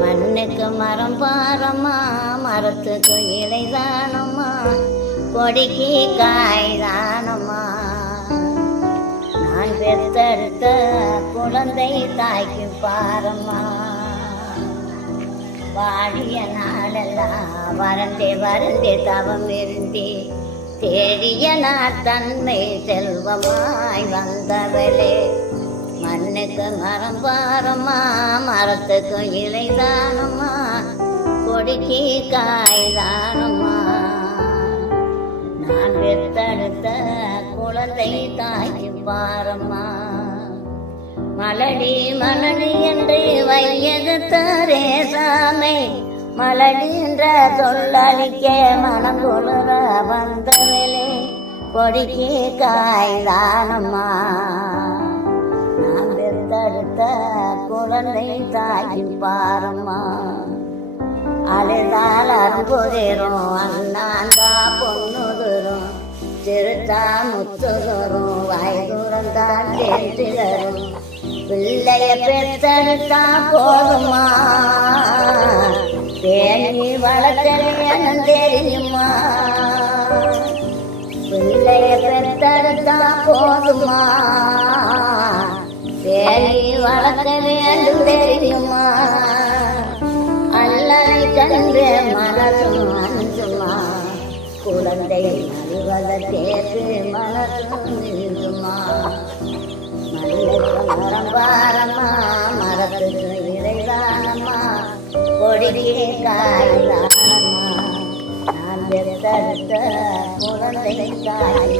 மண்ணுக்கு மரம் பாரம்மா மரத்துக்கு இலை தானம்மா கொடிக்கு காய் தானம்மா. நான் பெத்தெடுத்த குழந்தை தாய்க்கு பாரம்மா. வாடிய நாளெல்லாம் வரந்தே வரந்தே தவம் இருந்தே தேடிய நான் தன்மை செல்வமாய் வந்தவளே. மண்ணுக்கு மரம் பாரம்மா மரத்துக்கும் இலை தானம்மா கொடிக்கு காய் தானம்மா. நான் வெத்தடுத்த குழந்தை தாய்க்கு பாரம்மா மலடி மலடி என்று வையகத்தாரே சாமை மலடின்ற சொல்லளிக்க மனம் குளிர வந்தவளே கொடிக்கு காய் தானம்மா. குழந்தை தாயின் பாரம்மா. அழுதால் அரும்புதிரும் அண்ணாந்தா பொண்ணுதுரும் திருத்தா முத்துதுரும் வயதுரந்தான் தெரிஞ்சுதரும் பிள்ளைய பெத்தெடுத்தா போதுமா பேணி வளர்த்தலையனும் தெரியுமா பிள்ளைய பெத்தெடுத்தா போதுமா தேனி வளர்க்க வேண்டும் தெரியுமா? அல்லனை கண்டு மனசும் அஞ்சுமா? குழந்தை அறிவத தேர்வு மனசும் நின்றுமா மல்லுக்கு மரம் பாரம்மா மரத்துக்கு இறைதானமா கொடிக்கே காய்தானம்மா நான் பெத்தெடுத்த குழந்தை காய்